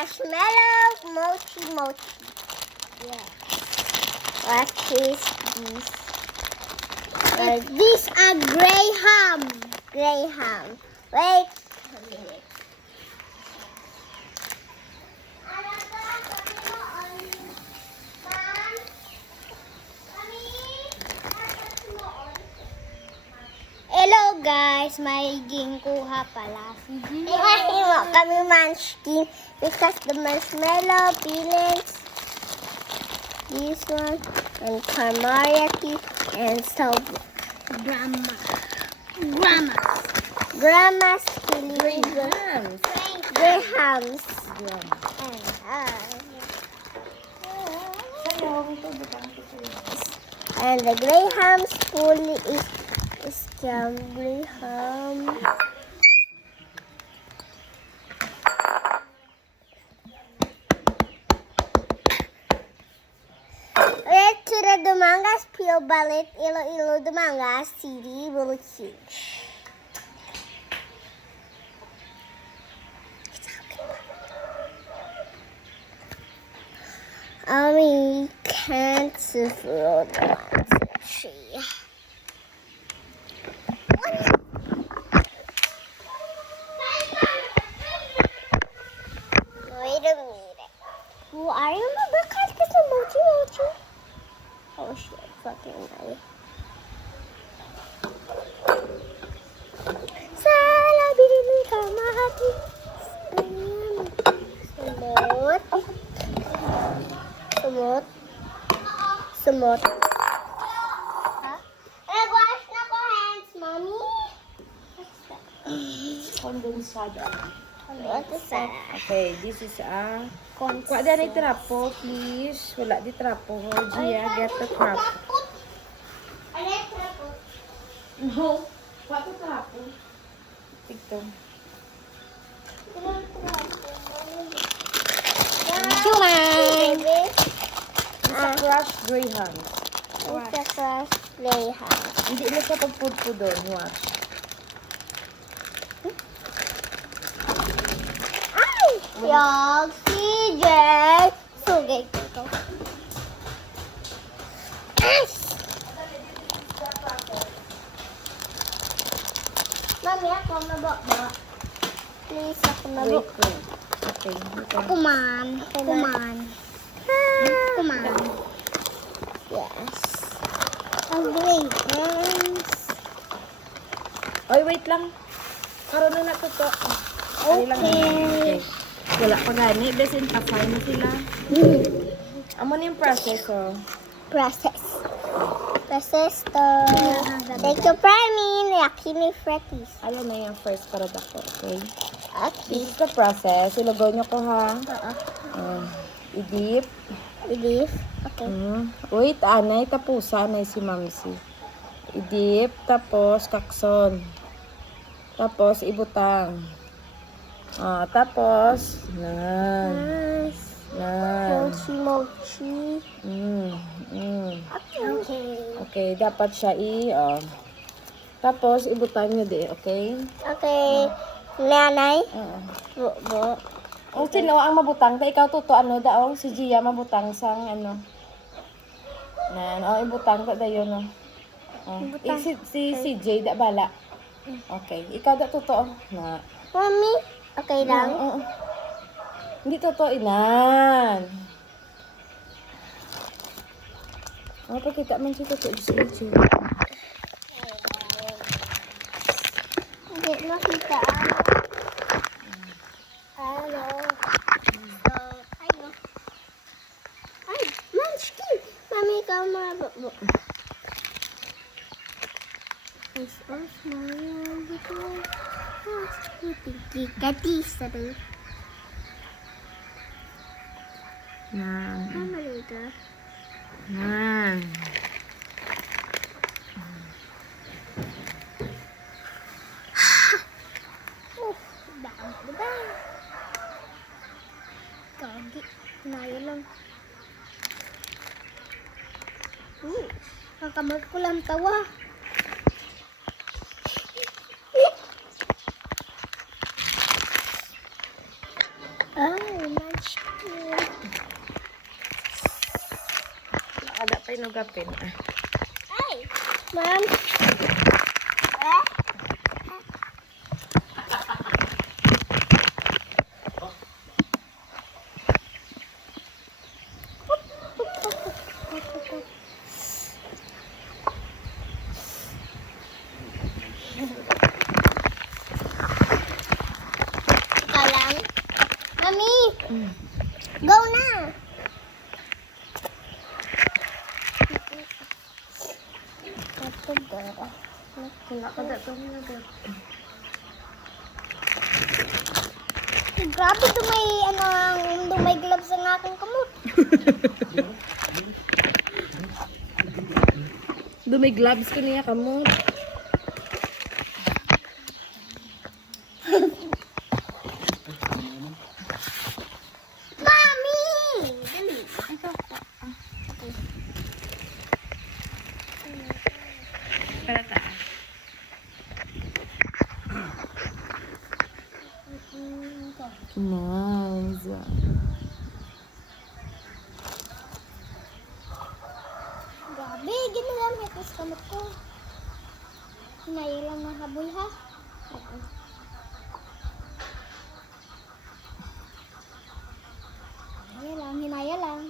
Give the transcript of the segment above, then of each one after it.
marshmallow mochi mochi. Yeah. What is this? These are graham. Graham. Wait a minute. Hello guys, may ginkuha pala. Iwahiwa kami munchkin because the marshmallow, peanuts, this one, and camaraki, and so grandma's killing grahams. And the grahams fully is Graham. Lectura Dumangas, Pio Ballet, Iloilo Dumangas, City, Village. I can't throw the tree. Wait a minute. Who are you? Because it's a mochi mochi. Oh shit, fucking nice. Salabinin kamahati. Sumot. Sumot. Sumot. Huh? Wash na ko hands, mommy. Kondensada. What is that? Okay, this is a... Kuha din ay trapo, please. Wala di trapo. Gia, get the trapo. Ano yung trapo? No. Kuha ko trapo. Tigto. Baby. It's a crushed graham. It's a crushed graham. Hindi na siya pagpudpo doon. Watch. Yung CJ. Sugay ko ito. Mami, ako mababa. Please, ako mababa. Wait. Okay. Kuman. Kuman. Kuman. Yes. Ang great hands. Oy, wait lang. Karoon na to. Okay. Wala pa gani. Besin tapay na sila. Amo na yung process, oh. Process to. Take the priming. Yaki ni Fretties. Alam na yung first para dako, okay? Okay. This is the process. Ilagay nyo ko, ha? I-dip. Relief. Okay. Wait, anay. Tapusa. Anay si Mamsi. I-dip. Tapos, kakson. Tapos, ibutang. Tapos, Nice. Mochi mochi. Okay. Okay, dapat siya tapos, ibutang nyo di, okay? Okay. Nanay. Bo. Ang sino ang mabutang? Ikaw tuto, daw? Si Gia mabutang sang, ibutang ka dayon, si CJ, da bala. Okay, ikaw da tuto, na. Mami. Okay lang. Hindi totoo, inan. Pakita man siya totoo. Hindi makita. Ano? Ay, munchkin. Mami, ikaw mababo. It's all small because Kati-sabi. Yan. Malita. Yan. Dami, diba? Kagi. Naya lang. Kakamot ko lang tawa. munchkin. Nakada pa yung nugapin. Ay, ma'am. Eh? Ikaw lang? Mami, go na! Ito ba? Nakada pa yung nugapin. Grabe, dumay gloves ang aking kamot. May gloves ko niya kamo. Mami! Dali. Para taas. Nice. Grabe, ginagamit ko sa kamot ko. Hinaya lang ng habol ha. Hinaya lang.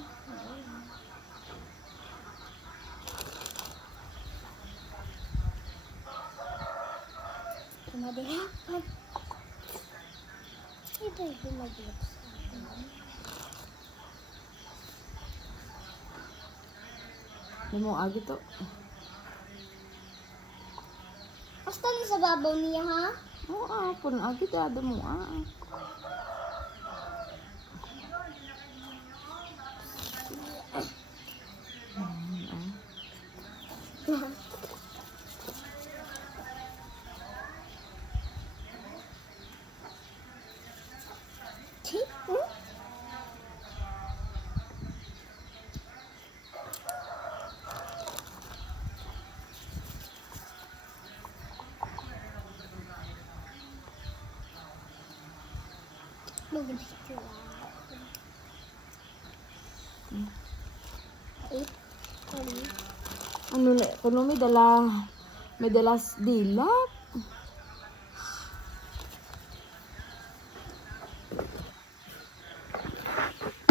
Tumadi ha? Ito yung gumagloves. Mo agi to. Basta ni sa babaw niya ha? Oo, pun agi dada mo Ano na, kuno may dala dilat.